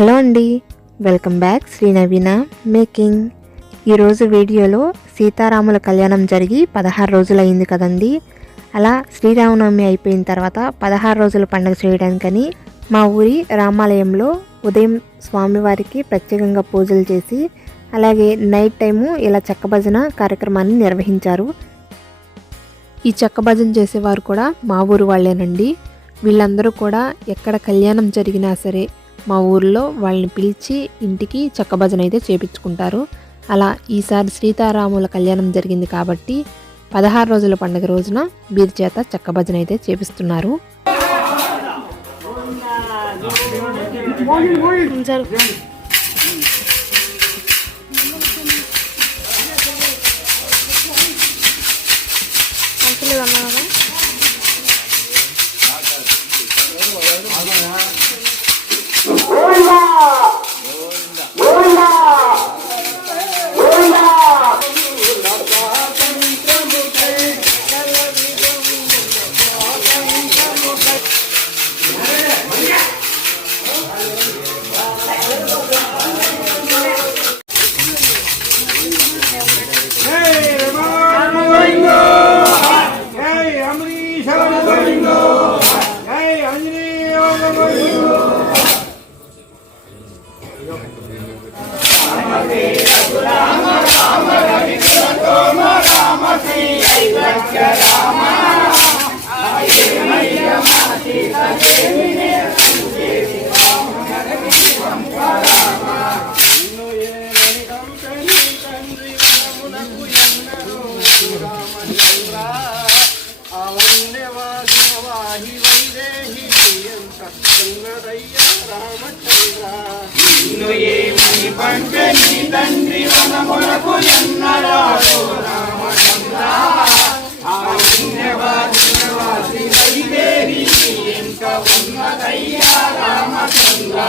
Hello అండి, welcome back Shri నవీన making. ఈరోజు వీడియోలో సీతారాముల కళ్యాణం జరిగి 16 రోజులు అయింది కదండి. అలా శ్రీరామనవమి అయిపోయిన తర్వాత 16 రోజుల పండుగ చేయడానికని మా ఊరి రామాలయంలో ఉదయం స్వామివారికి ప్రత్యేకంగా పూజలు చేసి అలాగే నైట్ టైము ఇలా చెక్క భజన కార్యక్రమాన్ని నిర్వహించారు. ఈ చెక్క భజన చేసేవారు కూడా మా ఊరు వాళ్ళేనండి. వీళ్ళందరూ కూడా ఎక్కడ కళ్యాణం జరిగినా సరే మా ఊర్లో వాళ్ళని పిలిచి ఇంటికి చెక్క భజన అయితే చేపించుకుంటారు. అలా ఈసారి సీతారాముల కళ్యాణం జరిగింది కాబట్టి 16 రోజుల పండుగ రోజున వీరి చేత చెక్క భజన అయితే చేపిస్తున్నారు. తండ్రి వనములకు ఎన్నడాడు రామచంద్ర ఆవాసి వైదేహి ఇంకా ఉన్నదయ్యా రామచంద్ర.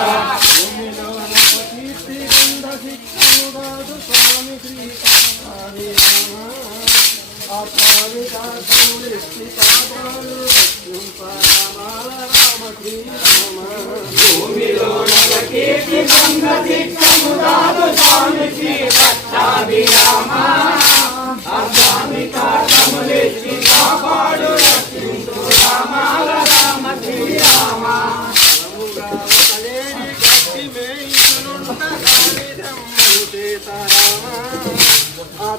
స్వామి శ్రీ పట్టాభిరామ స్వామి కాకములిచ్చి కాపాడు రక్షించు రామాల రామ శ్రీరామ.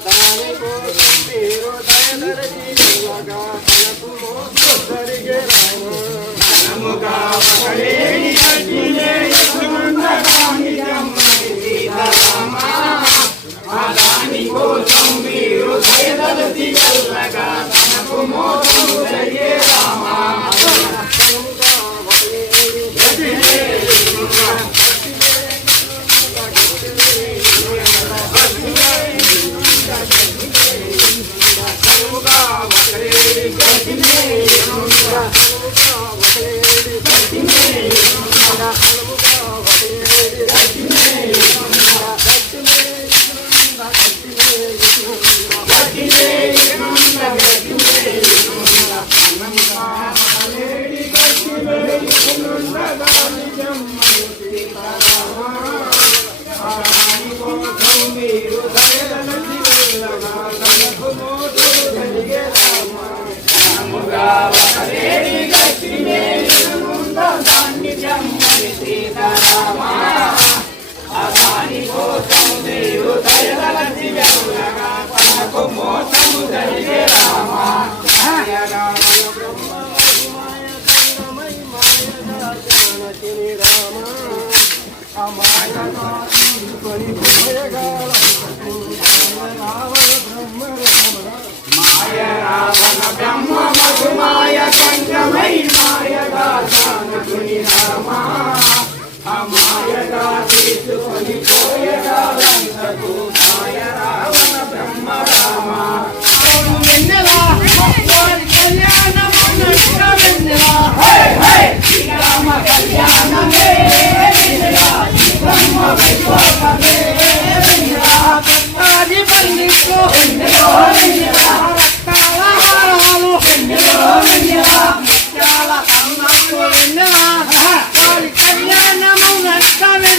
దాని కోసం మీరు దయదరచిగా తనకు మోసం జరిగే రాముగా దాని కోసం మీరు దయదలచి చల్లగా తనకు మోసం జరిగే రామా. బ్రహ్మ మధుమాయ సంగమై మాయగా సానుకుని రామా మాయగా తీసుకొని పోయగా రంగకు మాయ రావణ బ్రహ్మ రామ. శ్రీరామ కళ్యాణమే బ్రహ్మ వైభోగమే పండితు కళ్యాణము నష్టమే